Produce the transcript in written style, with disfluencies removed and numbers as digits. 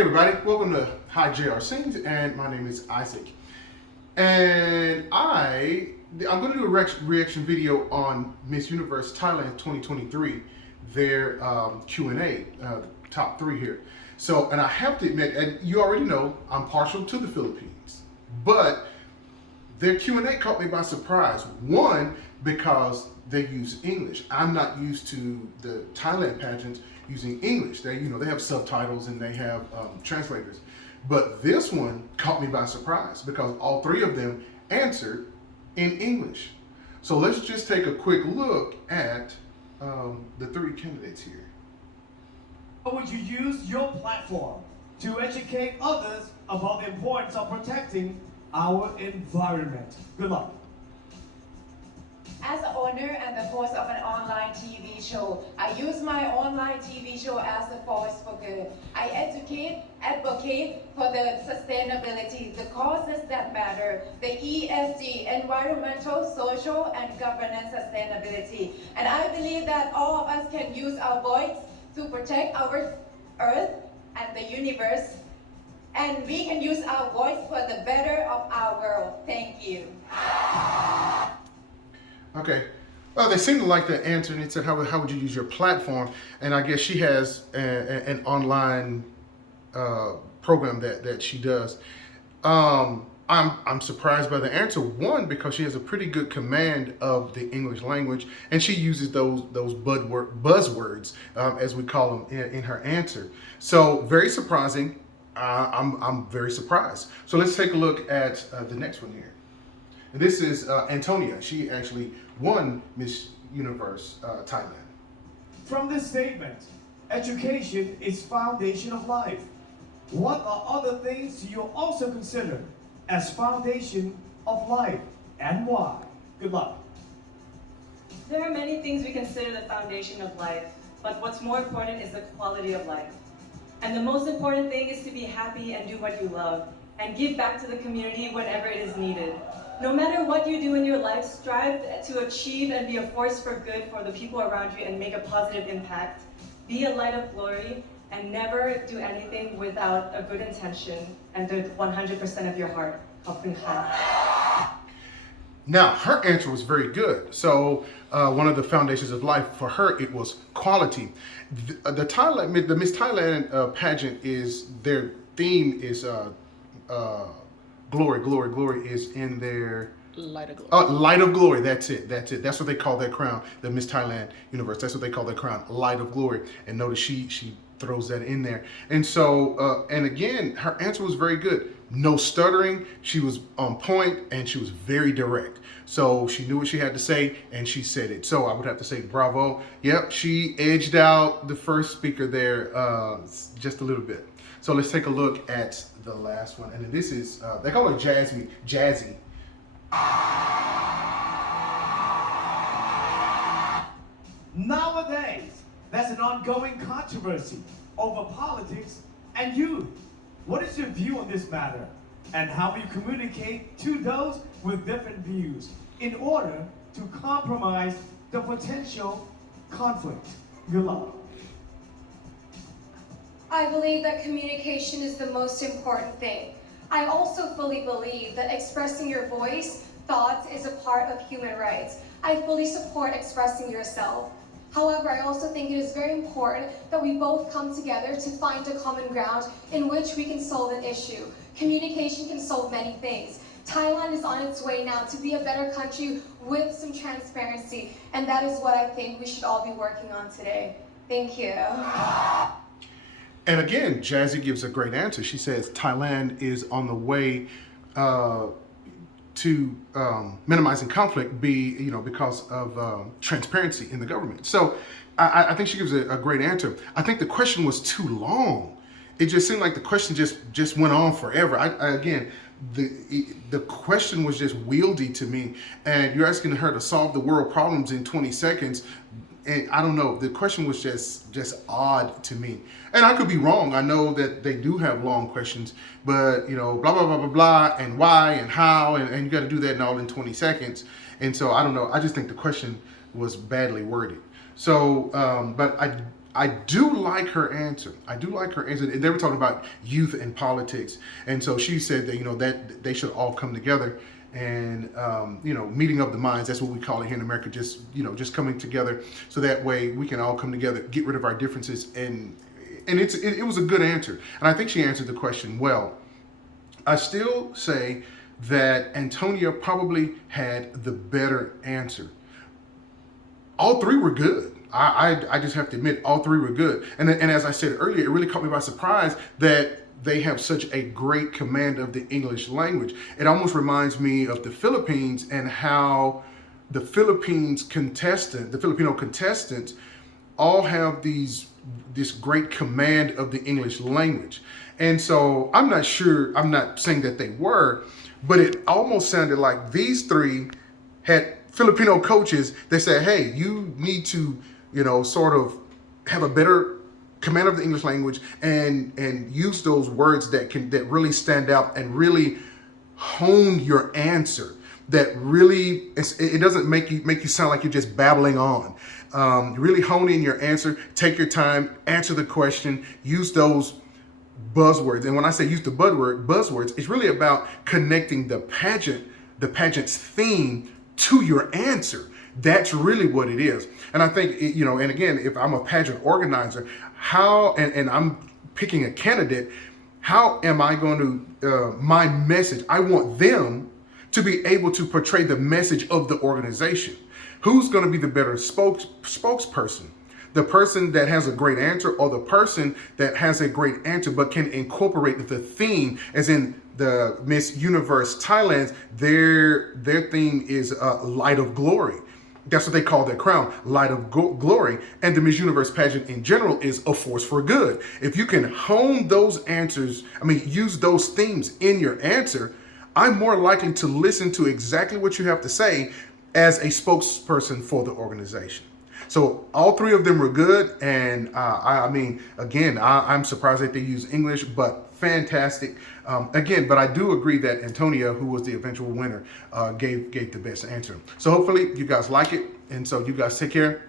Hey everybody, welcome to Hi JR Sings, and my name is Isaac. And I'm going to do a reaction video on Miss Universe Thailand 2023, their Q&A, top three here. So, and I have to admit, and you already know, I'm partial to the Philippines, but their Q&A caught me by surprise. One, because they use English. I'm not used to the Thailand pageants using English. They have subtitles and they have translators. But this one caught me by surprise because all three of them answered in English. So let's just take a quick look at the three candidates here. How would you use your platform to educate others about the importance of protecting our environment? Good luck. As the owner and the host of an online TV show, I use my online TV show as a force for good. I educate, advocate for the sustainability, the causes that matter, the ESG, environmental, social, and governance sustainability. And I believe that all of us can use our voice to protect our earth and the universe. And we can use our voice for the better of our world. Thank you. Okay. Well, they seem to like the answer, and it said, how would you use your platform? And I guess she has an online program that she does. I'm surprised by the answer. One, because she has a pretty good command of the English language, and she uses those buzzwords, as we call them, in her answer. So very surprising. I'm very surprised. So let's take a look at the next one here. And this is Antonia. She actually won Miss Universe Thailand. From this statement, education is foundation of life. What are other things you also consider as foundation of life, and why? Good luck. There are many things we consider the foundation of life, but what's more important is the quality of life. And the most important thing is to be happy and do what you love, and give back to the community whenever it is needed. No matter what you do in your life, strive to achieve and be a force for good for the people around you and make a positive impact. Be a light of glory, and never do anything without a good intention and the 100% of your heart. ขอบคุณค่ะ Now, her answer was very good. So one of the foundations of life for her, it was quality. The Miss Thailand pageant their theme is glory. Glory is in their Light of glory. Light of glory. That's it. That's what they call their crown. The Miss Thailand Universe. That's what they call their crown. Light of glory. And notice she throws that in there. And so, and again, her answer was very good. No stuttering. She was on point and she was very direct. So she knew what she had to say and she said it. So I would have to say bravo. Yep, she edged out the first speaker there just a little bit. So let's take a look at the last one. And this is, they call her Jazzy. Nowadays, there's an ongoing controversy over politics and youth. What is your view on this matter? And how will you communicate to those with different views in order to compromise the potential conflict? Good luck. I believe that communication is the most important thing. I also fully believe that expressing your voice, thoughts is a part of human rights. I fully support expressing yourself. However, I also think it is very important that we both come together to find a common ground in which we can solve an issue. Communication can solve many things. Thailand is on its way now to be a better country with some transparency, and that is what I think we should all be working on today. Thank you. And again, Jazzy gives a great answer. She says Thailand is on the way to minimizing conflict because of transparency in the government. So I think she gives a great answer. I think the question was too long. It just seemed like the question just went on forever. Again, the question was just wieldy to me, and you're asking her to solve the world problems in 20 seconds. And I don't know, the question was just odd to me. And I could be wrong. I know that they do have long questions, but blah, blah, blah, blah, blah, and why and how, and you got to do that all in 20 seconds. And so I don't know. I just think the question was badly worded. So, but I do like her answer. I do like her answer. They were talking about youth and politics, and so she said that that they should all come together and meeting of the minds. That's what we call it here in America. Just coming together so that way we can all come together, get rid of our differences, and it was a good answer. And I think she answered the question well. I still say that Antonia probably had the better answer. All three were good. I just have to admit, all three were good. And as I said earlier, it really caught me by surprise that they have such a great command of the English language. It almost reminds me of the Philippines and how the Filipino contestants all have this great command of the English language. And so I'm not saying that they were, but it almost sounded like these three had Filipino coaches that said, hey, you need to, sort of have a better command of the English language and use those words that really stand out and really hone your answer. That really, it doesn't make you sound like you're just babbling on. Really hone in your answer, take your time, answer the question, use those buzzwords. And when I say use the buzzwords, it's really about connecting the pageant's theme to your answer. That's really what it is. And I think, and again, if I'm a pageant organizer, and I'm picking a candidate, how am I going to, my message, I want them to be able to portray the message of the organization. Who's going to be the better spokesperson? The person that has a great answer, or the person that has a great answer but can incorporate the theme, as in the Miss Universe Thailand, their theme is light of glory. That's what they call their crown, light of glory. And the Miss Universe pageant in general is a force for good. If you can hone those answers, use those themes in your answer, I'm more likely to listen to exactly what you have to say as a spokesperson for the organization. So all three of them were good. And I'm surprised that they use English, but fantastic. But I do agree that Antonia, who was the eventual winner, gave the best answer. So hopefully you guys like it. And so you guys take care.